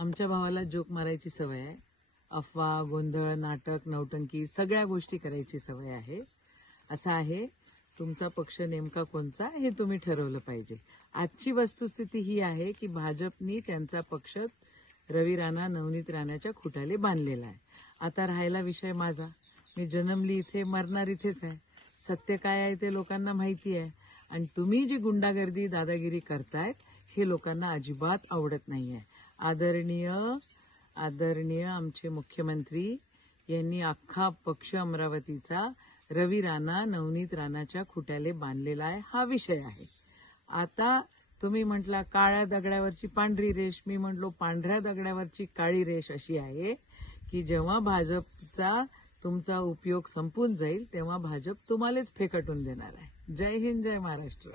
आमच्या भावाला जोक मारायची सवय आहे. अफवा, गोंधळ, नाटक, नौटंकी सगळ्या गोष्टी करायची सवय आहे. असं आहे, तुमचा पक्ष नेमका कोणता हे तुम्ही ठरवलं पाहिजे. आजची वस्तुस्थिती ही आहे की भाजपनी त्यांचा पक्ष रवी राणा, नवनीत राणाच्या खुटाले बांधलेला आहे. आता राहायला विषय माझा. मी जन्मली इथे, मरणार इथेच आहे. सत्य काय आहे ते लोकांना माहिती आहे. आणि तुम्ही जी गुंडागर्दी, दादागिरी करतायत हे लोकांना अजिबात आवडत नाहीये. आदरणीय आमचे मुख्यमंत्री यांनी अख्खा पक्ष अमरावतीचा रवी राणा, नवनीत राणाच्या खुट्याले बांधलेला आहे. हा विषय आहे. आता तुम्ही म्हटला काळ्या दगडावरची पांढरी रेष, मी म्हटलो पांढऱ्या दगडावरची काळी रेष अशी आहे की जेव्हा भाजपचा तुमचा उपयोग संपून जाईल तेव्हा भाजप तुम्हालाच फेकटून देणार आहे. जय हिंद, जय महाराष्ट्र.